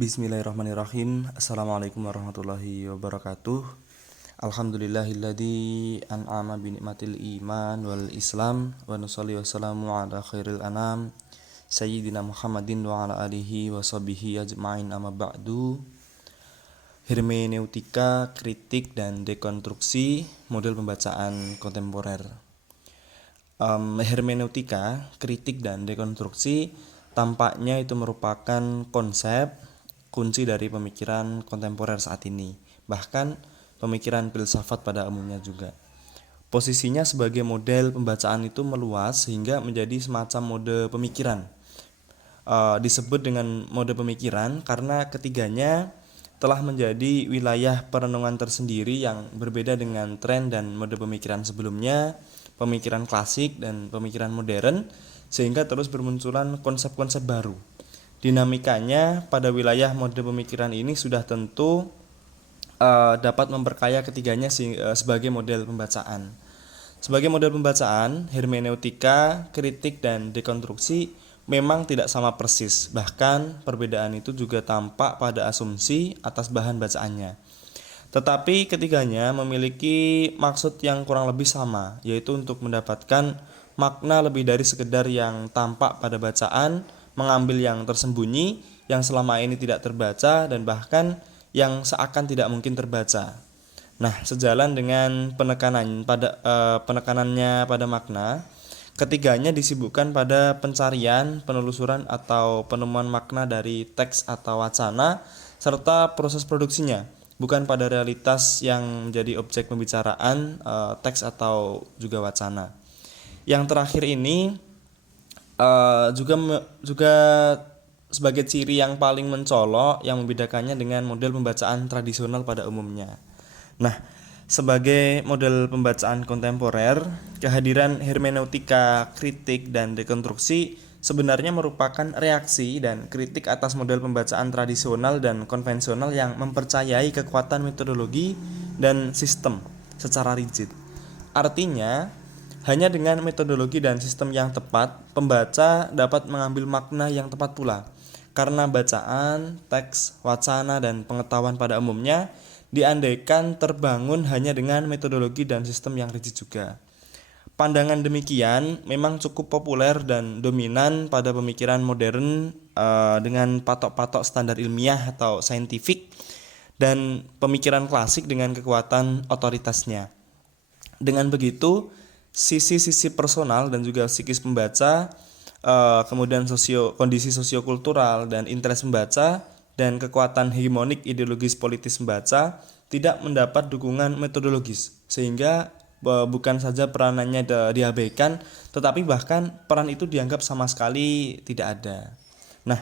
Bismillahirrahmanirrahim. Assalamualaikum warahmatullahi wabarakatuh. Alhamdulillahilladzi an'ama bi ni'matil iman wal islam wa nusalli wassalamu ala khairil anam sayyidina Muhammadin wa ala alihi wa sahbihi ajma'in amma ba'du. Hermeneutika, kritik dan dekonstruksi model pembacaan kontemporer. Hermeneutika, kritik dan dekonstruksi tampaknya itu merupakan konsep kunci dari pemikiran kontemporer saat ini, bahkan pemikiran filsafat pada umumnya juga. Posisinya sebagai model pembacaan itu meluas sehingga menjadi semacam mode pemikiran. Disebut dengan mode pemikiran karena ketiganya telah menjadi wilayah perenungan tersendiri yang berbeda dengan tren dan mode pemikiran sebelumnya, pemikiran klasik dan pemikiran modern, sehingga terus bermunculan konsep-konsep baru. Dinamikanya pada wilayah mode pemikiran ini sudah tentu dapat memperkaya ketiganya sebagai model pembacaan. Sebagai model pembacaan, hermeneutika, kritik dan dekonstruksi memang tidak sama persis. Bahkan perbedaan itu juga tampak pada asumsi atas bahan bacaannya. Tetapi ketiganya memiliki maksud yang kurang lebih sama, yaitu untuk mendapatkan makna lebih dari sekedar yang tampak pada bacaan, mengambil yang tersembunyi, yang selama ini tidak terbaca, dan bahkan yang seakan tidak mungkin terbaca. Nah, sejalan dengan penekanannya pada makna, ketiganya disibukkan pada pencarian, penelusuran atau penemuan makna dari teks atau wacana, serta proses produksinya, bukan pada realitas yang menjadi objek pembicaraan, teks atau juga wacana. Yang terakhir ini juga sebagai ciri yang paling mencolok yang membedakannya dengan model pembacaan tradisional pada umumnya. Nah, sebagai model pembacaan kontemporer, kehadiran hermeneutika, kritik dan dekonstruksi sebenarnya merupakan reaksi dan kritik atas model pembacaan tradisional dan konvensional yang mempercayai kekuatan metodologi dan sistem secara rigid. Artinya, hanya dengan metodologi dan sistem yang tepat, pembaca dapat mengambil makna yang tepat pula. Karena bacaan, teks, wacana, dan pengetahuan pada umumnya diandaikan terbangun hanya dengan metodologi dan sistem yang rigid juga. Pandangan demikian memang cukup populer dan dominan pada pemikiran modern dengan patok-patok standar ilmiah atau saintifik dan pemikiran klasik dengan kekuatan otoritasnya. Dengan begitu, sisi-sisi personal dan juga psikis pembaca, kemudian kondisi sosiokultural dan interest pembaca, dan kekuatan hegemonik ideologis politis pembaca tidak mendapat dukungan metodologis, sehingga bukan saja peranannya diabaikan, tetapi bahkan peran itu dianggap sama sekali tidak ada. Nah,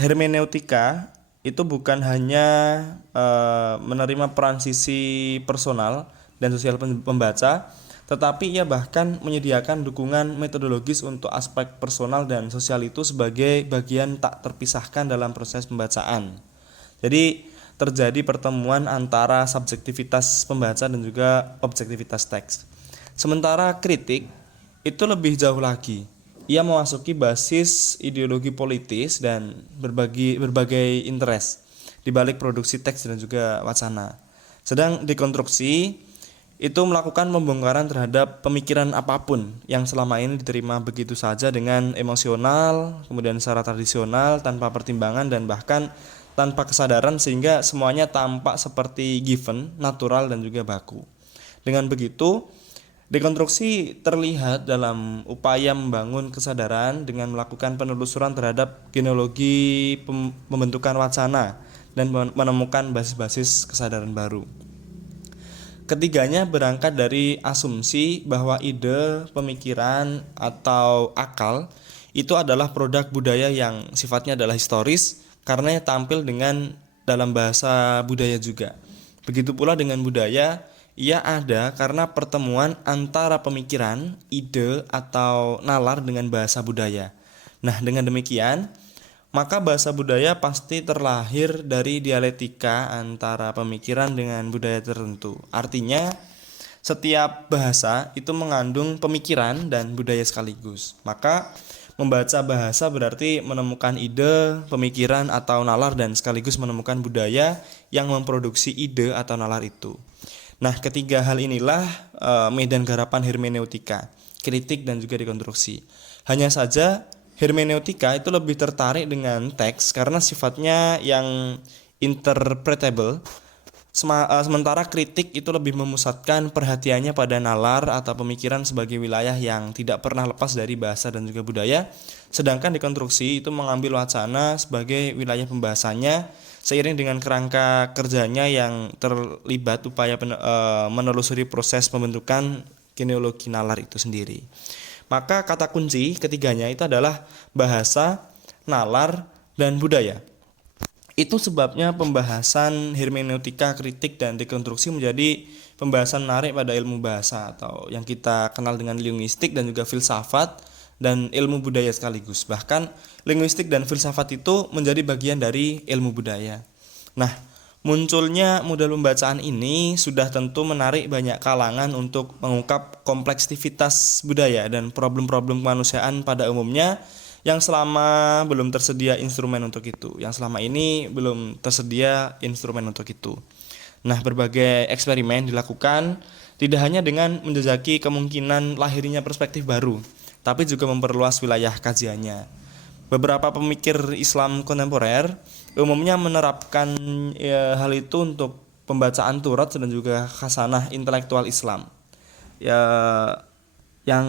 hermeneutika itu bukan hanya menerima peran sisi personal dan sosial pembaca, tetapi ia bahkan menyediakan dukungan metodologis untuk aspek personal dan sosial itu sebagai bagian tak terpisahkan dalam proses pembacaan. Jadi terjadi pertemuan antara subjektivitas pembaca dan juga objektivitas teks. Sementara kritik itu lebih jauh lagi. Ia memasuki basis ideologi politis dan berbagai interest di balik produksi teks dan juga wacana. Sedang dekonstruksi itu melakukan pembongkaran terhadap pemikiran apapun yang selama ini diterima begitu saja dengan emosional, kemudian secara tradisional, tanpa pertimbangan dan bahkan tanpa kesadaran, sehingga semuanya tampak seperti given, natural dan juga baku. Dengan begitu, dekonstruksi terlihat dalam upaya membangun kesadaran dengan melakukan penelusuran terhadap genealogi pembentukan wacana dan menemukan basis-basis kesadaran baru. Ketiganya berangkat dari asumsi bahwa ide, pemikiran, atau akal itu adalah produk budaya yang sifatnya adalah historis karena tampil dengan dalam bahasa budaya juga. Begitu pula dengan budaya, ia ada karena pertemuan antara pemikiran, ide, atau nalar dengan bahasa budaya. Nah, dengan demikian, maka bahasa budaya pasti terlahir dari dialektika antara pemikiran dengan budaya tertentu. Artinya, setiap bahasa itu mengandung pemikiran dan budaya sekaligus. Maka Membaca bahasa berarti menemukan ide, pemikiran atau nalar dan sekaligus menemukan budaya yang memproduksi ide atau nalar itu. Nah, ketiga hal inilah medan garapan hermeneutika, kritik dan juga dekonstruksi. Hanya saja hermeneutika itu lebih tertarik dengan teks karena sifatnya yang interpretable. Sementara kritik itu lebih memusatkan perhatiannya pada nalar atau pemikiran sebagai wilayah yang tidak pernah lepas dari bahasa dan juga budaya. Sedangkan dekonstruksi itu mengambil wacana sebagai wilayah pembahasannya seiring dengan kerangka kerjanya yang terlibat upaya menelusuri proses pembentukan genealogi nalar itu sendiri. Maka kata kunci ketiganya itu adalah bahasa, nalar, dan budaya. Itu sebabnya pembahasan hermeneutika, kritik, dan dekonstruksi menjadi pembahasan menarik pada ilmu bahasa atau yang kita kenal dengan linguistik dan juga filsafat dan ilmu budaya sekaligus. Bahkan linguistik dan filsafat itu menjadi bagian dari ilmu budaya. Nah, munculnya model pembacaan ini sudah tentu menarik banyak kalangan untuk mengungkap kompleksivitas budaya dan problem-problem kemanusiaan pada umumnya yang selama belum tersedia instrumen untuk itu, yang selama ini belum tersedia instrumen untuk itu. Nah, berbagai eksperimen dilakukan tidak hanya dengan menjajaki kemungkinan lahirnya perspektif baru, tapi juga memperluas wilayah kajiannya. Beberapa pemikir Islam kontemporer umumnya menerapkan hal itu untuk pembacaan Turat dan juga khasanah intelektual Islam. Ya, yang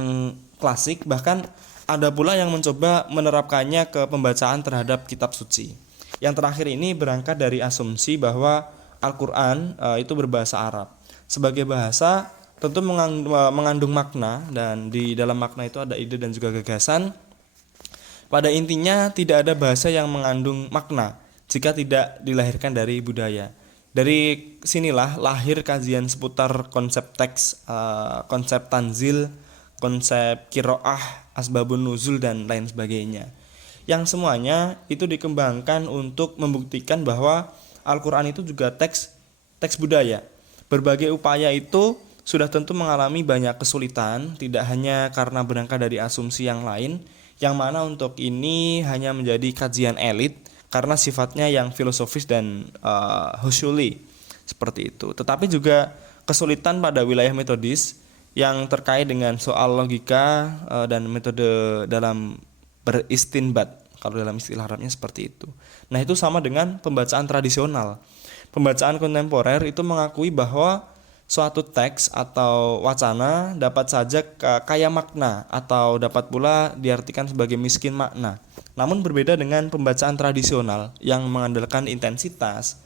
klasik, bahkan ada pula yang mencoba menerapkannya ke pembacaan terhadap kitab suci. Yang terakhir ini berangkat dari asumsi bahwa Al-Quran itu berbahasa Arab. Sebagai bahasa tentu mengandung makna, dan di dalam makna itu ada ide dan juga gagasan. Pada intinya tidak ada bahasa yang mengandung makna jika tidak dilahirkan dari budaya. Dari sinilah lahir kajian seputar konsep teks, konsep tanzil, konsep kiroah, asbabun nuzul, dan lain sebagainya. Yang semuanya itu dikembangkan untuk membuktikan bahwa Al-Quran itu juga teks budaya. Berbagai upaya itu sudah tentu mengalami banyak kesulitan, tidak hanya karena berangkat dari asumsi yang lain, yang mana untuk ini hanya menjadi kajian elit karena sifatnya yang filosofis dan husuli seperti itu. Tetapi juga kesulitan pada wilayah metodis yang terkait dengan soal logika dan metode dalam beristinbat, kalau dalam istilah Arabnya seperti itu. Nah, itu sama dengan pembacaan tradisional. Pembacaan kontemporer itu mengakui bahwa suatu teks atau wacana dapat saja kaya makna atau dapat pula diartikan sebagai miskin makna. Namun berbeda dengan pembacaan tradisional yang mengandalkan intensitas,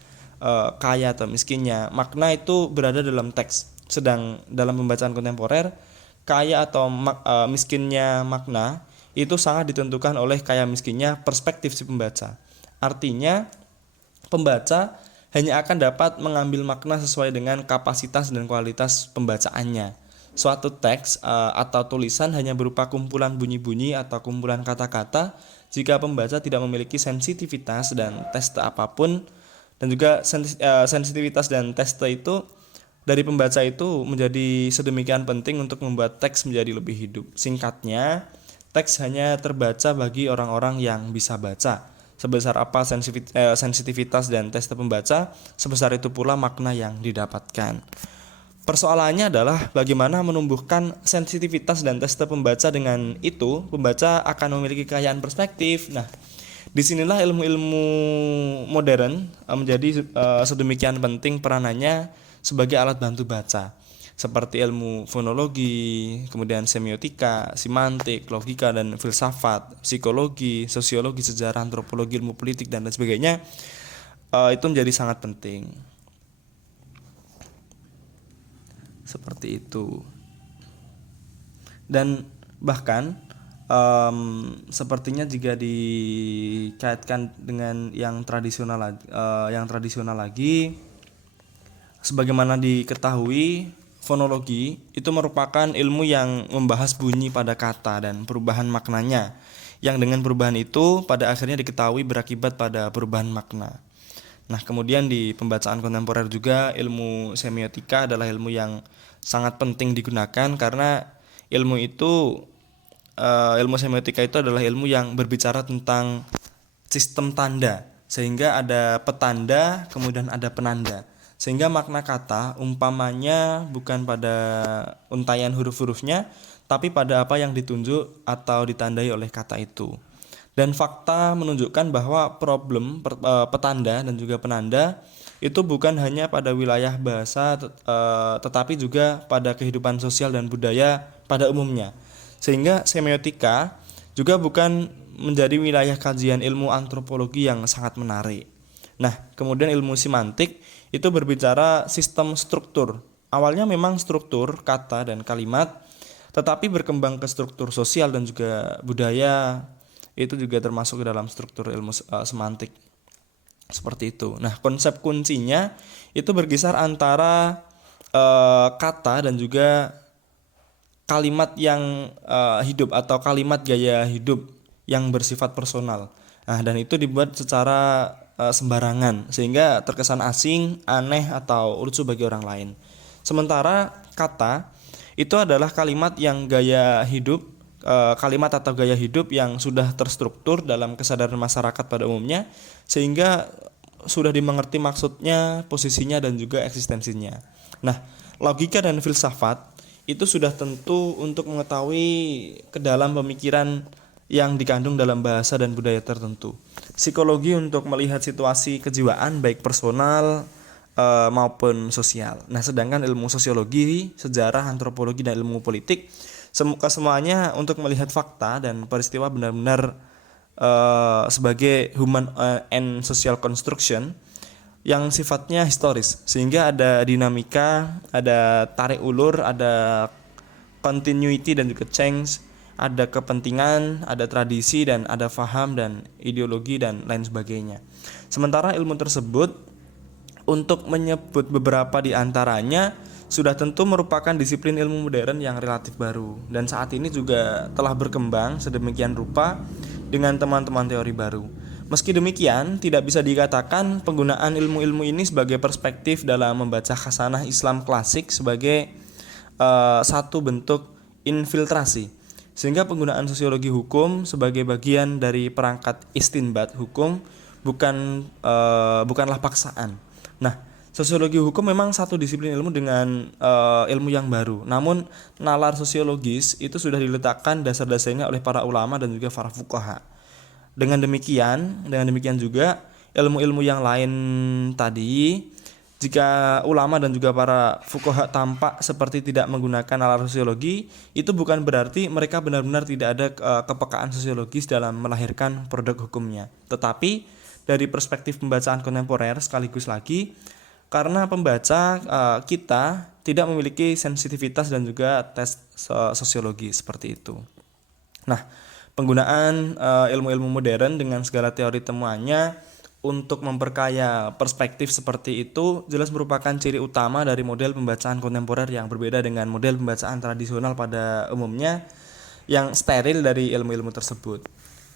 kaya atau miskinnya. Makna itu berada dalam teks. Sedang dalam pembacaan kontemporer, kaya atau miskinnya makna itu sangat ditentukan oleh kaya miskinnya perspektif si pembaca. Artinya, pembaca hanya akan dapat mengambil makna sesuai dengan kapasitas dan kualitas pembacaannya. Suatu teks atau tulisan hanya berupa kumpulan bunyi-bunyi atau kumpulan kata-kata jika pembaca tidak memiliki sensitivitas dan teste apapun, dan juga sensitivitas dan teste itu dari pembaca itu menjadi sedemikian penting untuk membuat teks menjadi lebih hidup. Singkatnya, teks hanya terbaca bagi orang-orang yang bisa baca. Sebesar apa sensitivitas dan teste pembaca, sebesar itu pula makna yang didapatkan. Persoalannya adalah bagaimana menumbuhkan sensitivitas dan teste pembaca. Dengan itu, pembaca akan memiliki kekayaan perspektif. Nah, disinilah ilmu-ilmu modern menjadi sedemikian penting peranannya sebagai alat bantu baca, seperti ilmu fonologi, kemudian semiotika, semantik, logika dan filsafat, psikologi, sosiologi, sejarah, antropologi, ilmu politik, dan lain sebagainya. Itu menjadi sangat penting. Seperti itu. Dan bahkan sepertinya jika dikaitkan dengan yang tradisional lagi, sebagaimana diketahui, fonologi itu merupakan ilmu yang membahas bunyi pada kata dan perubahan maknanya, yang dengan perubahan itu pada akhirnya diketahui berakibat pada perubahan makna. Nah, kemudian di pembacaan kontemporer juga ilmu semiotika adalah ilmu yang sangat penting digunakan karena ilmu itu ilmu semiotika itu adalah ilmu yang berbicara tentang sistem tanda, sehingga ada petanda kemudian ada penanda, sehingga makna kata umpamanya bukan pada untaian huruf-hurufnya tapi pada apa yang ditunjuk atau ditandai oleh kata itu. Dan fakta menunjukkan bahwa problem petanda dan juga penanda itu bukan hanya pada wilayah bahasa tetapi juga pada kehidupan sosial dan budaya pada umumnya. Sehingga semiotika juga bukan menjadi wilayah kajian ilmu antropologi yang sangat menarik. Nah, kemudian ilmu semantik itu berbicara sistem struktur. Awalnya memang struktur kata dan kalimat, tetapi berkembang ke struktur sosial dan juga budaya, itu juga termasuk ke dalam struktur ilmu semantik. Seperti itu. Nah, konsep kuncinya itu berkisar antara kata dan juga kalimat yang hidup atau kalimat gaya hidup yang bersifat personal. Nah, dan itu dibuat secara sembarangan sehingga terkesan asing, aneh atau lucu bagi orang lain. Sementara kata itu adalah kalimat yang gaya hidup, kalimat atau gaya hidup yang sudah terstruktur dalam kesadaran masyarakat pada umumnya sehingga sudah dimengerti maksudnya, posisinya dan juga eksistensinya. Nah, logika dan filsafat itu sudah tentu untuk mengetahui ke dalam pemikiran yang dikandung dalam bahasa dan budaya tertentu. Psikologi untuk melihat situasi kejiwaan baik personal maupun sosial. Nah, sedangkan ilmu sosiologi, sejarah, antropologi dan ilmu politik kesemuanya untuk melihat fakta dan peristiwa benar-benar sebagai human and social construction yang sifatnya historis, sehingga ada dinamika, ada tarik ulur, ada continuity dan juga change, ada kepentingan, ada tradisi dan ada faham dan ideologi dan lain sebagainya. Sementara ilmu tersebut untuk menyebut beberapa di antaranya sudah tentu merupakan disiplin ilmu modern yang relatif baru dan saat ini juga telah berkembang sedemikian rupa dengan teman-teman teori baru. Meski demikian, tidak bisa dikatakan penggunaan ilmu-ilmu ini sebagai perspektif dalam membaca khasanah Islam klasik sebagai satu bentuk infiltrasi. Sehingga penggunaan sosiologi hukum sebagai bagian dari perangkat istinbat hukum bukanlah paksaan. Nah, sosiologi hukum memang satu disiplin ilmu dengan ilmu yang baru. Namun nalar sosiologis itu sudah diletakkan dasar-dasarnya oleh para ulama dan juga para fuqaha. Dengan demikian juga ilmu-ilmu yang lain tadi, jika ulama dan juga para fuqaha tampak seperti tidak menggunakan nalar sosiologi, itu bukan berarti mereka benar-benar tidak ada kepekaan sosiologis dalam melahirkan produk hukumnya. Tetapi dari perspektif pembacaan kontemporer sekaligus lagi, karena pembaca kita tidak memiliki sensitivitas dan juga tes sosiologi seperti itu. Nah, penggunaan ilmu-ilmu modern dengan segala teori temuannya untuk memperkaya perspektif seperti itu jelas merupakan ciri utama dari model pembacaan kontemporer yang berbeda dengan model pembacaan tradisional pada umumnya yang steril dari ilmu-ilmu tersebut.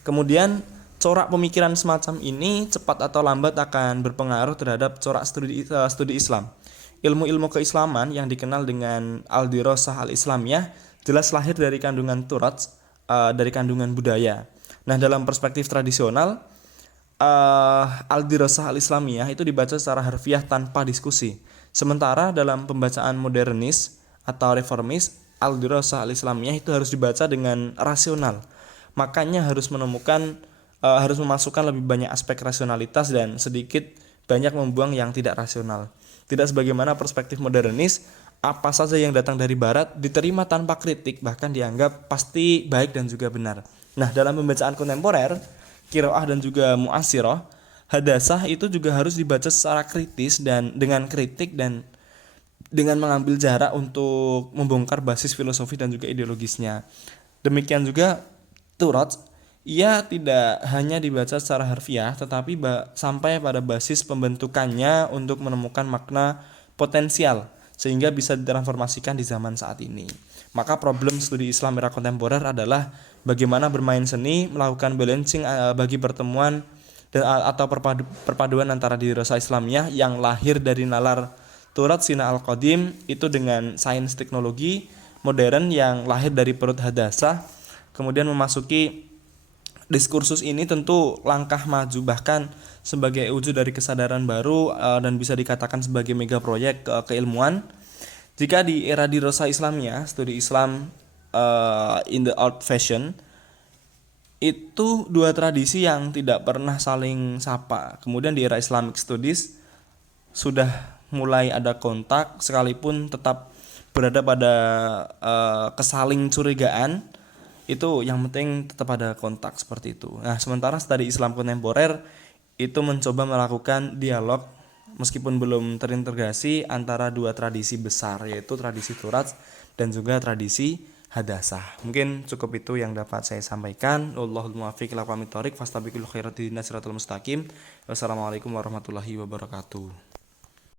Kemudian corak pemikiran semacam ini cepat atau lambat akan berpengaruh terhadap corak studi Islam. Ilmu-ilmu keislaman yang dikenal dengan al-dirasah al-islamiyah jelas lahir dari kandungan turat, dari kandungan budaya. Nah, dalam perspektif tradisional, al-dirasah al-islamiyah itu dibaca secara harfiah tanpa diskusi. Sementara dalam pembacaan modernis atau reformis, al-dirasah al-islamiyah itu harus dibaca dengan rasional. Makanya harus memasukkan lebih banyak aspek rasionalitas dan sedikit banyak membuang yang tidak rasional. Tidak sebagaimana perspektif modernis, apa saja yang datang dari barat diterima tanpa kritik, bahkan dianggap pasti baik dan juga benar. Nah, dalam pembacaan kontemporer, qiraah dan juga mu'asirah, hadasah itu juga harus dibaca secara kritis dan dengan kritik dan dengan mengambil jarak untuk membongkar basis filosofi dan juga ideologisnya. Demikian juga turat, ia tidak hanya dibaca secara harfiah tetapi sampai pada basis pembentukannya untuk menemukan makna potensial sehingga bisa ditransformasikan di zaman saat ini. Maka problem studi Islam era kontemporer adalah bagaimana bermain seni, melakukan balancing bagi pertemuan atau perpaduan antara dirasah Islamiyah yang lahir dari nalar Turat Sina Al-Qadim itu dengan sains teknologi modern yang lahir dari perut hadasah Kemudian memasuki diskursus ini tentu langkah maju, bahkan sebagai wujud dari kesadaran baru dan bisa dikatakan sebagai mega proyek keilmuan. Jika di era dirasa Islamnya, studi Islam in the old fashion, itu dua tradisi yang tidak pernah saling sapa. Kemudian di era Islamic Studies sudah mulai ada kontak, sekalipun tetap berada pada kesaling curigaan. Itu yang penting tetap ada kontak seperti itu. Nah, sementara studi Islam kontemporer itu mencoba melakukan dialog meskipun belum terintegrasi antara dua tradisi besar, yaitu tradisi Turas dan juga tradisi Hadasah. Mungkin cukup itu yang dapat saya sampaikan. Wallahul muwaffiq ila aqwamit thoriq fastabiqul khairat ihdinas siratal mustaqim. Wassalamualaikum warahmatullahi wabarakatuh.